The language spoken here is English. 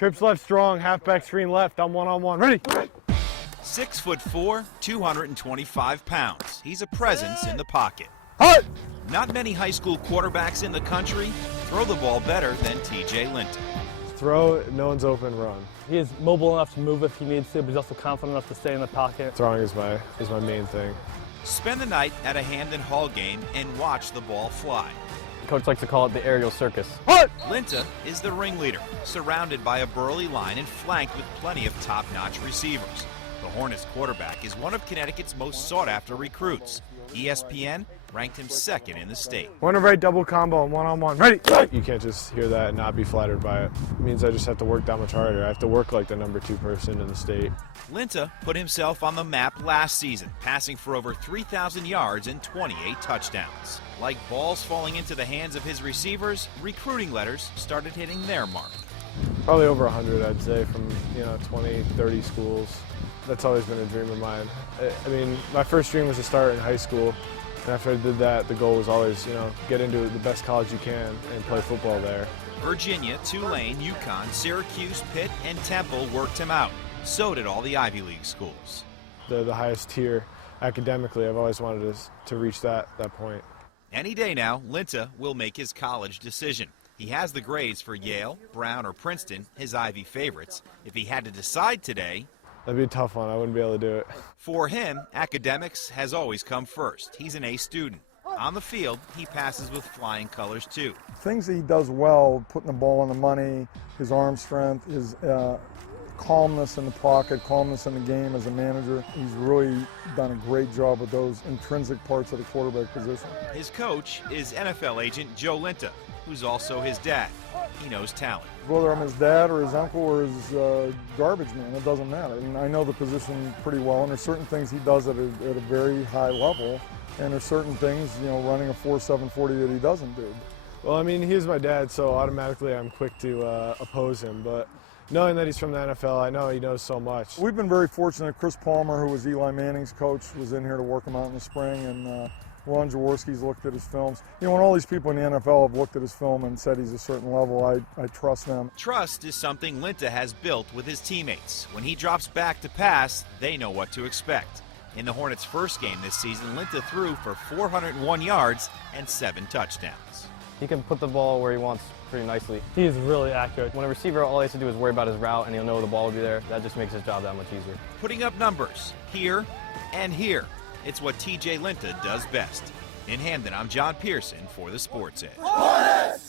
Trips left strong, halfback screen left. I'm one-on-one. Ready? 6'4", 225 pounds. He's a presence in the pocket. Hut! Not many high school quarterbacks in the country throw the ball better than TJ Linta. Throw, no one's open, run. He is mobile enough to move if he needs to, but he's also confident enough to stay in the pocket. Throwing is my main thing. Spend the night at a Hamden Hall game and watch the ball fly. Coach likes to call it the aerial circus. Hut! Linta is the ringleader, surrounded by a burly line and flanked with plenty of top-notch receivers. The Hornets quarterback is one of Connecticut's most sought-after recruits. ESPN ranked him second in the state. One to right double combo and one-on-one. Ready? You can't just hear that and not be flattered by it. It means I just have to work that much harder. I have to work like the #2 person in the state. Linta put himself on the map last season, passing for over 3,000 yards and 28 touchdowns. Like balls falling into the hands of his receivers, recruiting letters started hitting their mark. Probably over 100, I'd say, from 20, 30 schools. That's always been a dream of mine. I mean, my first dream was to start in high school, and after I did that, the goal was always, get into the best college you can and play football there. Virginia, Tulane, UConn, Syracuse, Pitt, and Temple worked him out. So did all the Ivy League schools. The highest tier academically, I've always wanted to reach that point. Any day now, Linta will make his college decision. He has the grades for Yale, Brown, or Princeton, his Ivy favorites. If he had to decide today, that'd be a tough one. I wouldn't be able to do it. For him, academics has always come first. He's an A student. On the field, he passes with flying colors too. Things that he does well, putting the ball on the money, his arm strength, his calmness in the pocket, calmness in the game as a manager. He's really done a great job with those intrinsic parts of the quarterback position. His coach is NFL agent Joe Linta, who's also his dad. He knows talent. Whether I'm his dad or his uncle or his garbage man, it doesn't matter. I mean, I know the position pretty well, and there's certain things he does at a very high level, and there's certain things, running a 4.7 40 that he doesn't do. Well, I mean, he's my dad, so automatically I'm quick to oppose him, but knowing that he's from the NFL, I know he knows so much. We've been very fortunate. Chris Palmer, who was Eli Manning's coach, was in here to work him out in the spring, and Ron Jaworski's looked at his films. When all these people in the NFL have looked at his film and said he's a certain level, I trust them. Trust is something Linta has built with his teammates. When he drops back to pass, they know what to expect. In the Hornets' first game this season, Linta threw for 401 yards and 7 touchdowns. He can put the ball where he wants pretty nicely. He is really accurate. When a receiver, all he has to do is worry about his route and he'll know the ball will be there. That just makes his job that much easier. Putting up numbers here and here. It's what TJ Linta does best. In Hamden, I'm Pierson for the Sports Edge.